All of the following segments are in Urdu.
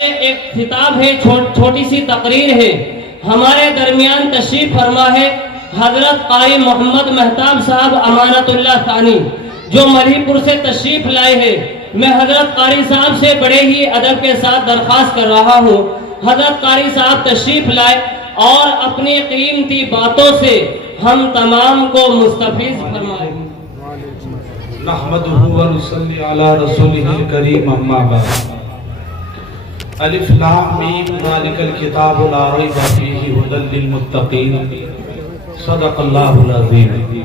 ایک خطاب ہے، چھوٹی سی تقریر ہے۔ ہمارے درمیان تشریف فرما ہے حضرت قاری محمد مہتاب صاحب امانت اللہ ثانی، جو ملہی پور سے تشریف لائے ہیں۔ میں حضرت قاری صاحب سے بڑے ہی ادب کے ساتھ درخواست کر رہا ہوں، حضرت قاری صاحب تشریف لائے اور اپنی قیمتی باتوں سے ہم تمام کو مستفیض فرمائیں۔ نحمدہ و نصلی علی رسولہ الکریم، اما بعد۔ الف لام میم ذالک الکتاب لا ریب فیہ ھدی للمتقین، صدق اللہ العظیم۔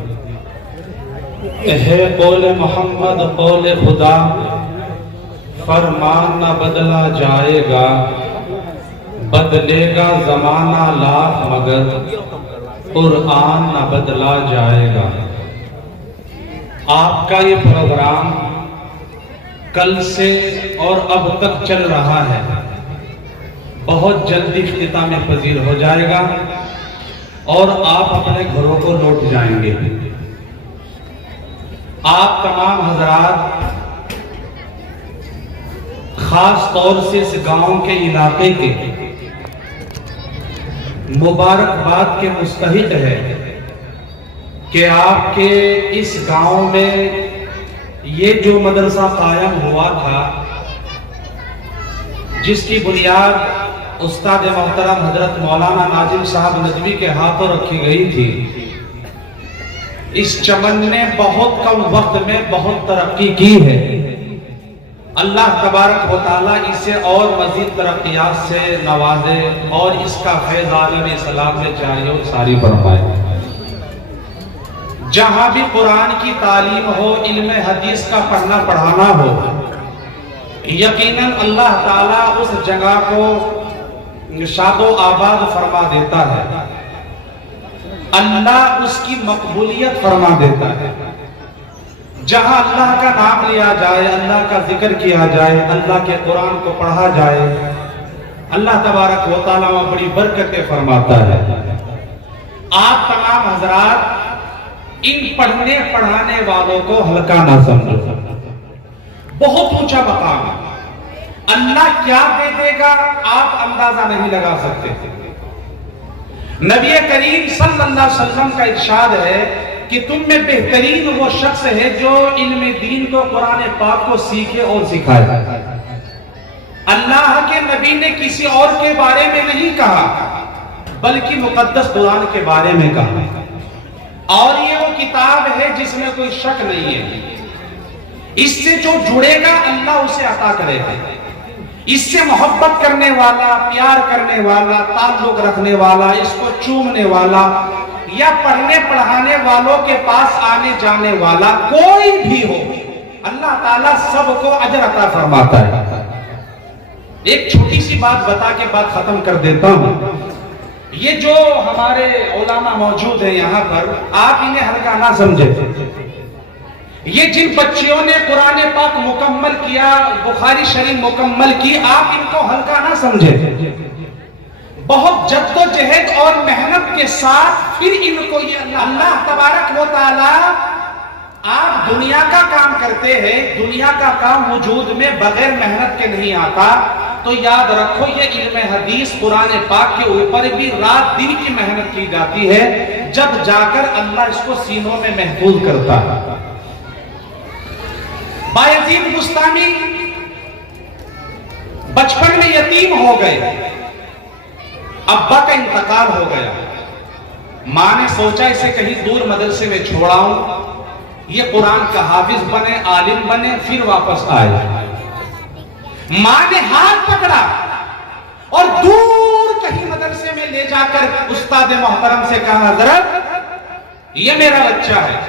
ہے قول محمد قول خدا، فرمان نہ بدلا جائے گا، بدلے گا زمانہ لاکھ مگر قرآن نہ بدلا جائے گا۔ آپ کا یہ پروگرام کل سے اور اب تک چل رہا ہے، بہت جلدی اختتام پذیر ہو جائے گا اور آپ اپنے گھروں کو لوٹ جائیں گے۔ آپ تمام حضرات خاص طور سے اس گاؤں کے علاقے کے مبارکباد کے مستحق ہے کہ آپ کے اس گاؤں میں یہ جو مدرسہ قائم ہوا تھا، جس کی بنیاد استاد محترم حضرت مولانا ناظم صاحب ندوی کے ہاتھوں رکھی گئی تھی، اس چمن نے بہت کم وقت میں بہت ترقی کی ہے۔ اللہ تبارک و تعالیٰ اسے اور مزید ترقیات سے نوازے اور اس کا فیض عالم اسلام میں جاری اور ساری فرمائے۔ جہاں بھی قرآن کی تعلیم ہو، علم حدیث کا پڑھنا پڑھانا ہو، یقیناً اللہ تعالیٰ اس جگہ کو شاد و آباد فرما دیتا ہے، اللہ اس کی مقبولیت فرما دیتا ہے۔ جہاں اللہ کا نام لیا جائے، اللہ کا ذکر کیا جائے، اللہ کے قرآن کو پڑھا جائے، اللہ تبارک و تعالیٰ بڑی برکتیں فرماتا ہے۔ آپ تمام حضرات ان پڑھنے پڑھانے والوں کو ہلکا نہ سمجھو، بہت اونچا مقام ہے۔ اللہ کیا دے دے گا آپ اندازہ نہیں لگا سکتے۔ نبی کریم صلی اللہ علیہ وسلم کا ارشاد ہے کہ تم میں بہترین وہ شخص ہے جو علم دین کو، قرآن پاک کو سیکھے اور سکھائے۔ اللہ کے نبی نے کسی اور کے بارے میں نہیں کہا، بلکہ مقدس قرآن کے بارے میں کہا، اور یہ وہ کتاب ہے جس میں کوئی شک نہیں ہے۔ اس سے جو جڑے گا اللہ اسے عطا کرے گا۔ اس سے محبت کرنے والا، پیار کرنے والا، تعلق رکھنے والا، اس کو چومنے والا یا پڑھنے پڑھانے والوں کے پاس آنے جانے والا کوئی بھی ہو، اللہ تعالیٰ سب کو اجر عطا فرماتا ہے۔ ایک چھوٹی سی بات بتا کے بات ختم کر دیتا ہوں۔ یہ جو ہمارے علماء موجود ہیں یہاں پر، آپ انہیں ہلکا نہ سمجھے۔ یہ جن بچیوں نے قرآن پاک مکمل کیا، بخاری شریف مکمل کی، آپ ان کو ہلکا نہ سمجھے۔ بہت جد و جہد اور محنت کے ساتھ پھر ان کو یہ اللہ تبارک و تعالی، آپ دنیا کا کام کرتے ہیں، دنیا کا کام وجود میں بغیر محنت کے نہیں آتا، تو یاد رکھو یہ علم حدیث قرآن پاک کے اوپر بھی رات دن کی محنت کی جاتی ہے، جب جا کر اللہ اس کو سینوں میں محفوظ کرتا ہے۔ بایزید بستامی بچپن میں یتیم ہو گئے، ابا کا انتقال ہو گیا، ماں نے سوچا اسے کہیں دور مدرسے میں چھوڑاؤں، یہ قرآن کا حافظ بنے، عالم بنے، پھر واپس آئے۔ ماں نے ہاتھ پکڑا اور دور کہیں مدرسے میں لے جا کر استاد محترم سے کہا، حضرت یہ میرا بچہ ہے،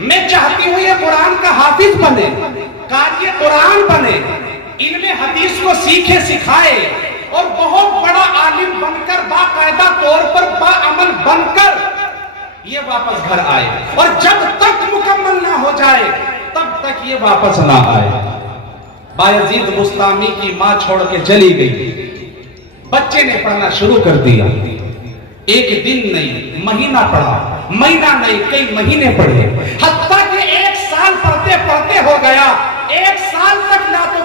میں چاہتی ہوں یہ قرآن کا حافظ بنے، قاری قرآن بنے، علم حدیث کو سیکھے سکھائے اور بہت بڑا عالم بن کر، باقاعدہ طور پر باعمل بن کر یہ واپس گھر آئے، اور جب تک مکمل نہ ہو جائے تب تک یہ واپس نہ آئے۔ بایزید بستامی کی ماں چھوڑ کے چلی گئی، بچے نے پڑھنا شروع کر دیا۔ ایک دن نہیں، مہینہ پڑھا، مہینہ نہیں کئی مہینے پڑھے، حتیٰ کہ ایک سال پڑھتے پڑھتے ہو گیا۔ ایک سال تک نہ تو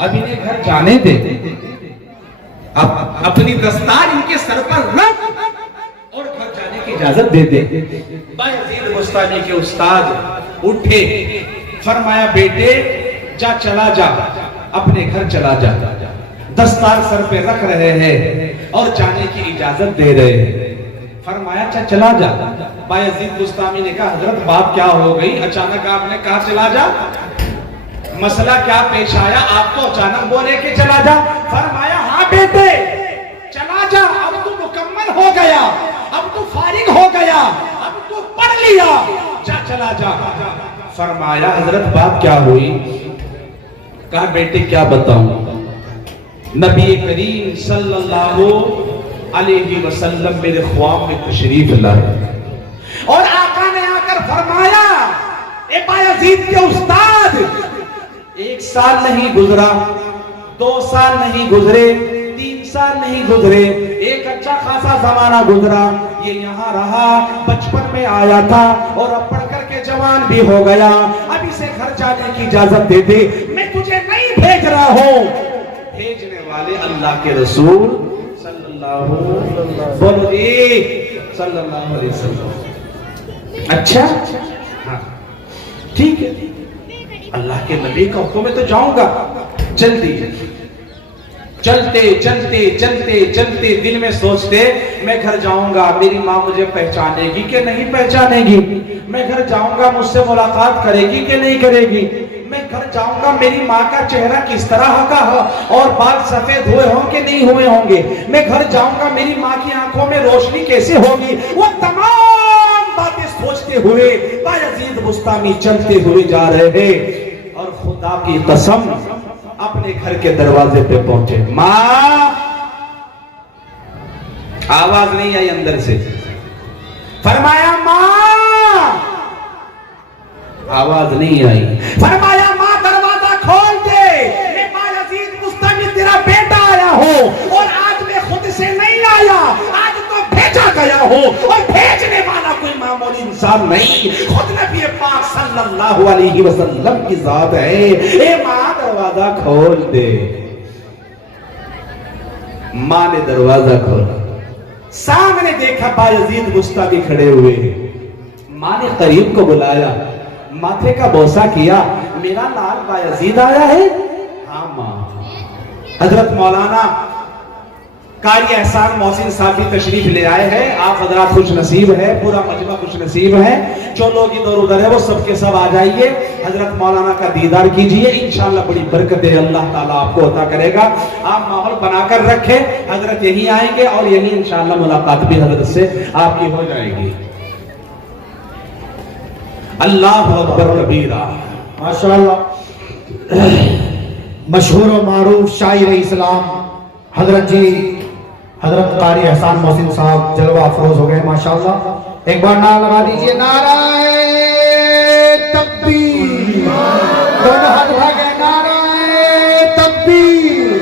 اب انہیں گھر جانے دے، اب اپنی دستار ان کے سر پر رکھ اور گھر جانے کی اجازت دے دے۔ بایزید بستانی کے استاد اٹھے، فرمایا بیٹے جا، چلا جا، اپنے گھر چلا جا۔ دستار سر پہ رکھ رہے ہیں اور جانے کی اجازت دے رہے ہیں۔ فرمایا اچھا چلا جا۔ بایزید بستامی نے کہا حضرت بات کیا ہو گئی، اچانک آپ نے کہا چلا جا، مسئلہ کیا پیش آیا، آپ تو اچانک بولے کہ چلا جا۔ فرمایا ہاں بیٹے چلا جا، اب تو مکمل ہو گیا، اب تو فارغ ہو گیا، اب تو پڑھ لیا، جا چلا جا۔ فرمایا حضرت بات کیا ہوئی؟ کہا بیٹے کیا بتاؤں، نبی کریم صلی اللہ علیہ وسلم میرے خواب میں تشریف لائے اور آقا نے آ کر فرمایا اے بایزید کے استاد، 1 سال نہیں گزرا، 2 سال نہیں گزرے، 3 سال نہیں گزرے، ایک اچھا خاصا زمانہ گزرا، یہ یہاں رہا، بچپن میں آیا تھا اور اب پڑھ کر کے جوان بھی ہو گیا، اب اسے گھر جانے کی اجازت دے دے، میں تجھے نہیں بھیج رہا ہوں، بھیجنے والے اللہ کے رسول صلی اللہ علیہ وسلم۔ اچھا ہاں ٹھیک ہے، اللہ کے نبی کا حکم ہے تو جاؤں گا، جلدی۔ چلتے چلتے چلتے چلتے دل میں سوچتے میں گھر جاؤں گا، میری ماں مجھے پہچانے گی کہ نہیں پہچانے گی، میں گھر جاؤں گا مجھ سے ملاقات کرے گی کہ نہیں کرے گی، میں گھر جاؤں گا میری ماں کا چہرہ کس طرح کا ہو اور بال سفید ہوئے ہوں کہ نہیں ہوئے ہوں گے، میں گھر جاؤں گا میری ماں کی آنکھوں میں روشنی کیسے ہوگی، وہ تمام باتیں سوچتے ہوئے بایزید بستامی چلتے ہوئے جا رہے ہیں اور خدا کی قسم اپنے گھر کے دروازے پہ پہنچے، ماں، آواز نہیں آئی اندر سے، فرمایا ماں، آواز نہیں آئی، فرمایا ماں دروازہ کھول دے، میں بایزید بستامی تیرا بیٹا آیا ہوں اور آج میں خود سے نہیں آیا، آج تو بھیجا گیا ہوں اور بھیجنے والا کوئی معمولی انسان نہیں، خود نبی پاک صلی اللہ علیہ وسلم کی ذات ہے، اے ماں دروازہ کھول دے۔ ماں نے دروازہ کھولا، سامنے دیکھا بایزید بستامی کھڑے ہوئے، ماں نے قریب کو بلایا، ماتھے کا بوسہ کیا، میرا لال بایزید آیا ہے؟ ہاں ماں۔ حضرت مولانا قاری احسان محسن صاحب بھی تشریف لے آئے ہیں، آپ حضرات خوش نصیب ہے، پورا مجمع خوش نصیب ہے، جو لوگ ادھر ادھر ہے وہ سب کے سب آ جائیے، حضرت مولانا کا دیدار کیجئے، انشاءاللہ بڑی برکتیں اللہ تعالیٰ آپ کو عطا کرے گا۔ آپ ماحول بنا کر رکھیں، حضرت یہی آئیں گے اور یہی انشاءاللہ ملاقات بھی حضرت سے آپ کی ہو جائے گی۔ اللہ اکبر کبیرہ، ماشاءاللہ، مشہور و معروف شاعر اسلام حضرت جی حضرت قاری احسان محسن صاحب جلوہ افروز ہو گئے، ماشاءاللہ، ایک بار نعرہ لگا دیجئے، نعرہ تکبیر، دونوں ہاتھ اٹھا کے نعرہ تکبیر،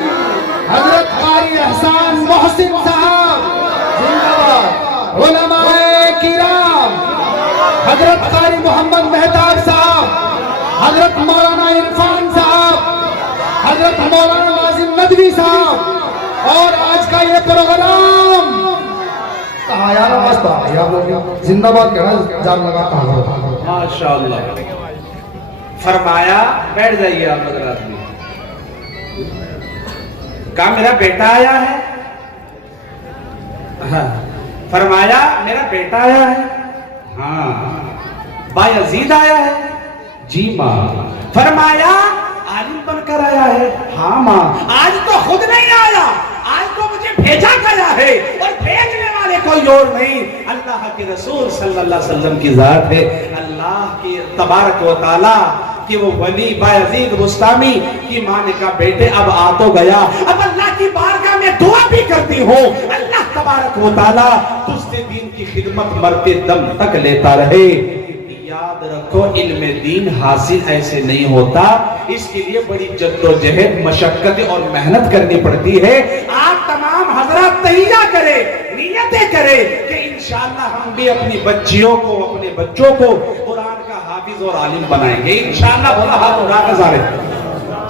حضرت قاری احسان محسن صاحب زندہ باد، علماء کرام، حضرت قاری محمد مہتاب صاحب، حضرت مولانا عرفان صاحب، حضرت مولانا ناظم ندوی صاحب، اور آج کا یہ پروگرام کہا یار آواز زندہ باد کہنا جان لگا کہا ماشاءاللہ۔ فرمایا بیٹھ جائیے آپ حضرات بھی، کہا میرا بیٹا آیا ہے؟ فرمایا میرا بیٹا آیا ہے؟ ہاں۔ بایزید آیا ہے؟ جی ماں۔ فرمایا عالم بن کر آیا ہے؟ ہاں ماں۔ آج تو خود نہیں آیا، آج تو مجھے بھیجا گیا ہے اور بھیجنے والے کوئی اور نہیں، اللہ کے رسول صلی اللہ علیہ وسلم کی ذات ہے، اللہ کی تبارک و تعالی کہ وہ ولی بایزید بستامی کی ماں نے کہا بیٹے اب آ تو گیا، اب اللہ کی بارگاہ میں دعا بھی کرتی ہوں، اللہ تبارک و تعالی تجھ سے دین کی خدمت مرتے دم تک لیتا رہے۔ یاد رکھو علم دین حاصل ایسے نہیں ہوتا، اس کے لیے بڑی جد و جہد، مشقت اور محنت کرنی پڑتی ہے۔ آپ تمام حضرات تہیہ کرے، نیتیں کرے کہ انشاءاللہ ہم بھی اپنی بچیوں کو، اپنے بچوں کو قرآن کا حافظ اور عالم بنائیں گے انشاءاللہ۔ بولا ہاتھ اٹھا کے سارے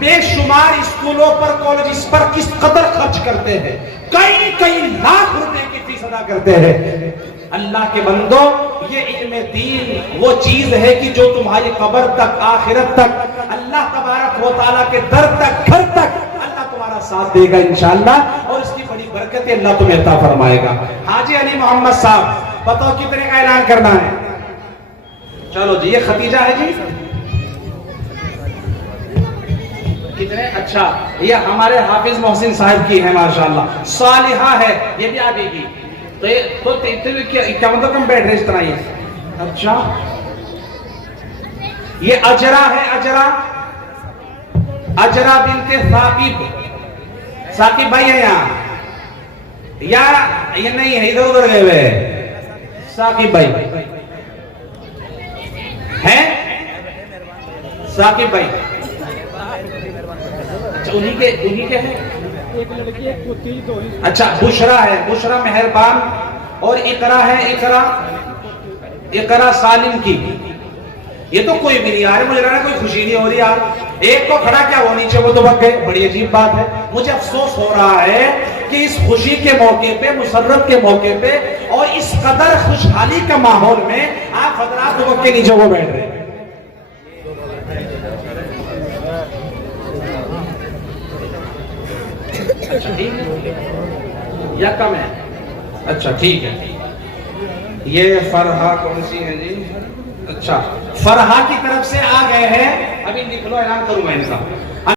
بے شمار اسکولوں پر کالجز پر کس قدر خرچ کرتے ہیں, کئی لاکھ روپے کی فیس ادا کرتے ہیں. اللہ کے بندو, یہ علم دین وہ چیز ہے کہ جو تمہاری قبر تک, آخرت تک, اللہ تبارک و تعالیٰ کے در تک, گھر تک اللہ تمہارا ساتھ دے گا انشاءاللہ, اور اس کی بڑی برکت اللہ تمہیں عطا فرمائے گا. حاجی علی محمد صاحب بتاؤ کتنے کا اعلان کرنا ہے؟ چلو جی, یہ ختیجہ ہے جی, کتنے؟ اچھا, یہ ہمارے حافظ محسن صاحب کی ہے ماشاءاللہ. صالحہ ہے, یہ بھی آگے کی. تو کیا مطلب کم بیٹھ رہے اس طرح یہ؟ اچھا, یہ اجرا ہے, اجرا بنت ثاقب. ثاقب بھائی ہے یہاں یا یہ نہیں ہے, ادھر ادھر گئے ہوئے. ثاقب بھائی ہیں, ثاقب بھائی, اچھا انہی کے ہیں. اچھا, بشرا ہے, بشرا مہربان, اور اقرا ہے, اقرا سالم کی. یہ تو کوئی بھی نہیں آ رہا, مجھے لگ رہا کوئی خوشی نہیں ہو رہی یار. ایک کو کھڑا کیا وہ نیچے, وہ تو بھگ گئے. بڑی عجیب بات ہے. مجھے افسوس ہو رہا ہے کہ اس خوشی کے موقع پہ, مسرت کے موقع پہ, اور اس قدر خوشحالی کا ماحول میں آپ حضرات تو کے نیچے وہ بیٹھ رہے ہیں. اچھا ٹھیک ہے یا کم ہے؟ اچھا ٹھیک ہے. یہ فرحہ کون سی ہے جی؟ اچھا, فرحہ کی طرف سے آ گئے ہیں. ابھی لکھ لو, اعلان کروں میں ان کا.